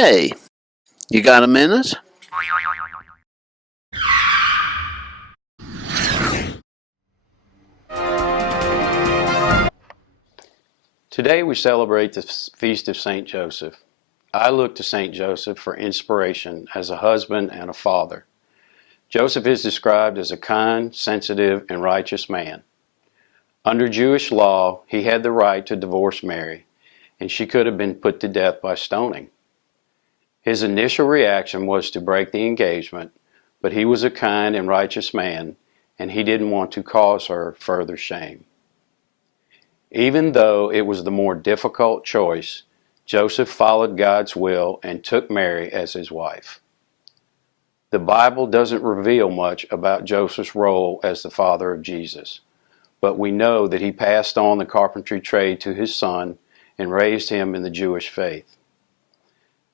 Hey, you got a minute? Today we celebrate the Feast of St. Joseph. I look to St. Joseph for inspiration as a husband and a father. Joseph is described as a kind, sensitive, and righteous man. Under Jewish law, he had the right to divorce Mary, and she could have been put to death by stoning. His initial reaction was to break the engagement, but he was a kind and righteous man, and he didn't want to cause her further shame. Even though it was the more difficult choice, Joseph followed God's will and took Mary as his wife. The Bible doesn't reveal much about Joseph's role as the father of Jesus, but we know that he passed on the carpentry trade to his son and raised him in the Jewish faith.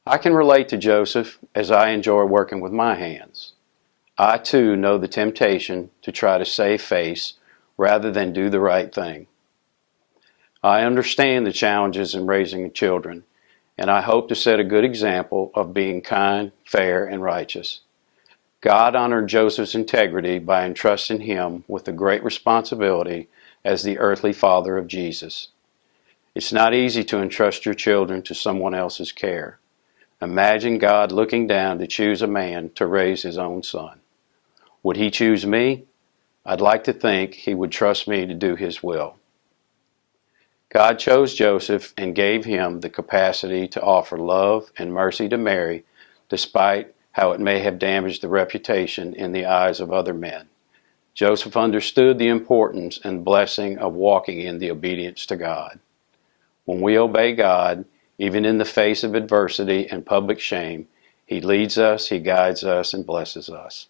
I can relate to Joseph as I enjoy working with my hands. I too know the temptation to try to save face rather than do the right thing. I understand the challenges in raising children, and I hope to set a good example of being kind, fair, and righteous. God honored Joseph's integrity by entrusting him with the great responsibility as the earthly father of Jesus. It's not easy to entrust your children to someone else's care. Imagine God looking down to choose a man to raise his own son. Would he choose me? I'd like to think he would trust me to do his will. God chose Joseph and gave him the capacity to offer love and mercy to Mary, despite how it may have damaged the reputation in the eyes of other men. Joseph understood the importance and blessing of walking in the obedience to God. When we obey God, even in the face of adversity and public shame, He leads us, He guides us, and blesses us.